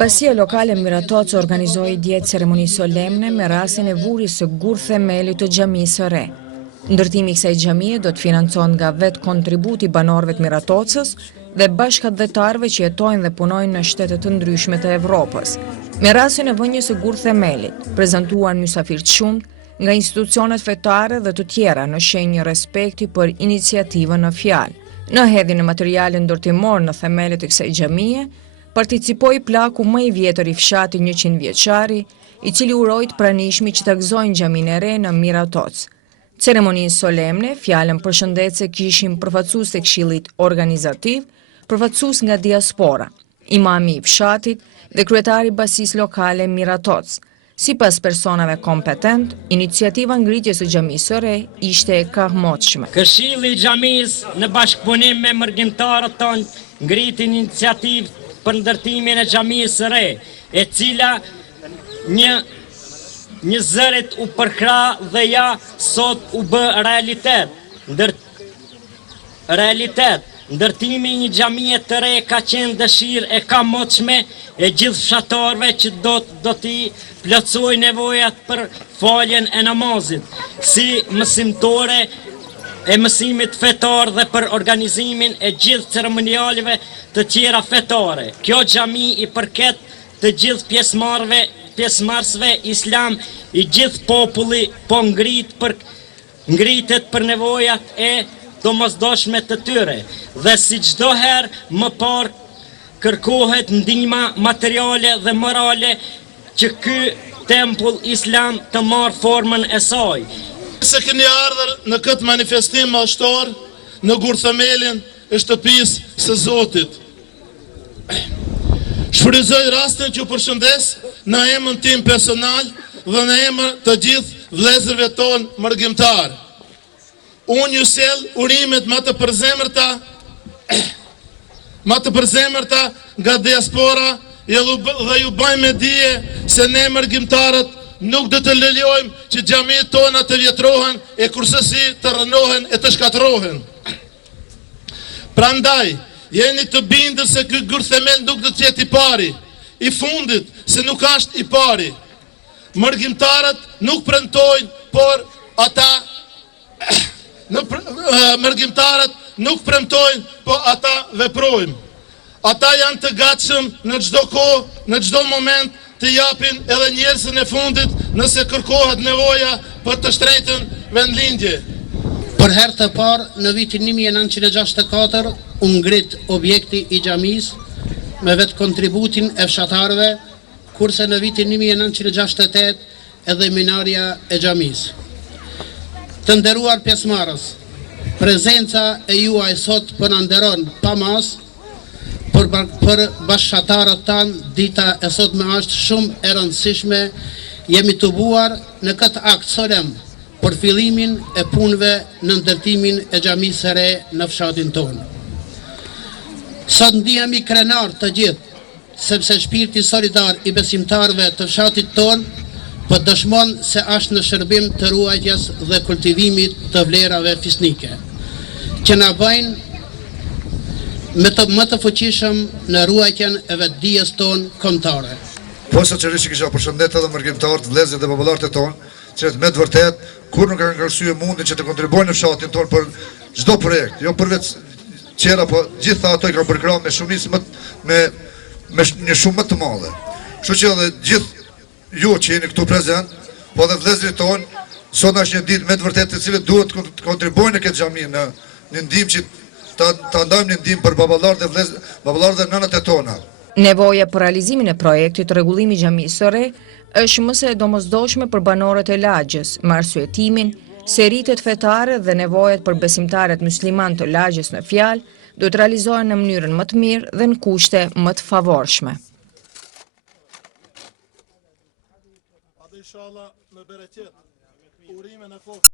Basia lokale Miratoc organizoi dje ceremoni solemne me rastin e vurjes së gur themelit të xhamisë së re. Ndërtimi i kësaj xhamie do të financohet nga vetë kontributi banorëve të Miratocës dhe bashkëdhetarëve që jetojnë dhe punojnë në shtete të ndryshme të Evropës. Me rastin e vënies së gur themelit, prezantuan mysafirë të shumtë nga institucionet fetare dhe të tjera në shenjë respekti për iniciativën në fjalë. Në hedhjen e materialit ndërtimor në themelet e kësaj xhamie, participoi plaku më i vjetër i fshatit 100 vjeçari, i cili uroi të pranishmit që ta gëzojnë xhaminë e re në Miratoc. Ceremoninë solemne, fjalën përshëndetse kishin përfaqësues të Këshillit Organizativ, përfaqësues nga diaspora, imami i fshatit dhe kryetari i basisë lokale Miratoc. Sipas personave kompetent, iniciativa ngritjes së xhamisë së re ishte e kahmotshme. Këshilli i xhamisë në bashkëpunim me mërgjimtarët tonë ngriti iniciativë për ndërtimin e xhamisë së re, e cila një zërit u përkra dhe ja sot u bë realitet. Ndërtimi i një xhamie të re ka qenë dëshirë e kamotshme e gjithë fshatarëve që do t'i plotësojë nevojat për faljen e namazit, si mësimtore e mësimit fetar dhe për organizimin e gjithë ceremonialeve të tjera fetare. Kjo xhami i përket të gjithë pjesëmarrësve islam, i gjithë populli po ngritet për nevojat e domosdoshme të tyre, dhe si çdo herë më parë kërkohet ndihma materiale dhe morale që ky tempull islam të marrë formën e saj. Se keni ardhur në këtë manifestim mashtor në gur themelin e shtëpisë së Zotit. Shfrytëzoj rastin që përshëndes në emrin tim personal dhe në emër të gjithë vëllezërve tonë mërgjimtar. Unë ju sjell urimet më të përzemërta nga diaspora dhe ju bëjmë me dije se ne mërgjimtarët nuk do të lejojmë që xhamitë tona të vjetrohen e kursesi të rënohen e të shkatërrohen. Prandaj, jeni të bindur se ky gur themel nuk do të jetë i pari, i fundit, se nuk është i pari. Mërgjimtarët nuk premtojnë, por ata mërgjimtarët nuk premtojnë, po ata veprojnë. Ata janë të gatshëm në çdo kohë, në çdo moment të japin edhe njerëzën e fundit nëse kërkohet nevoja për të shtrenjtën vendlindje. Për herë të parë në vitin 1964 u ngrit objekti i xhamisë me vetë kontributin e fshatarëve, kurse në vitin 1968 edhe minarja e xhamisë. Të nderuar pjesëmarrës, prezenca e juaj sot po na nderon pa mas. Për bashkëtarët tanë, dita e sotme është shumë e rëndësishme. Jemi të buar në këtë akt solem për fillimin e punëve në ndërtimin e xhamisë së re në fshatin tonë. Sot ndihemi krenar të gjithë, sepse shpirti solidar i besimtarëve të fshatit tonë po dëshmon se është në shërbim të ruajtjes dhe kultivimit të vlerave fisnike, që na bëjnë më të fuqishëm në ruajtjen e vetdijes tonë kombëtare. Posaçërisht kisha përshëndet edhe mërgjimtarët, vëllezërit dhe baballarët e tonë, që me të vërtet kur nuk kanë arsye mundin që të kontribuojnë në fshatin tonë për çdo projekt, jo përveç qera, po gjitha ato i kanë përkrahur me shumicë me një shumë më të madhe. Kështu që edhe gjithë ju që jeni këtu prezent, po dhe vëllezërit tonë, sot është një ditë me të vërtet të cilët duhet të kontribuojnë në këtë xhami në një ndihmë që ta ndajmë një ndihmë për baballarët dhe nënat e tona. Nevoja për realizimin e projektit rregullimi i xhamisë së re është më së domosdoshme për banorët e lagjës, me arsyetimin se rritet fetare dhe nevojat për besimtarët musliman të lagjës në fjalë do të realizohen në mënyrën më të mirë dhe në kushte më të favorshme. Inshallah me bereqet, urime në kohë.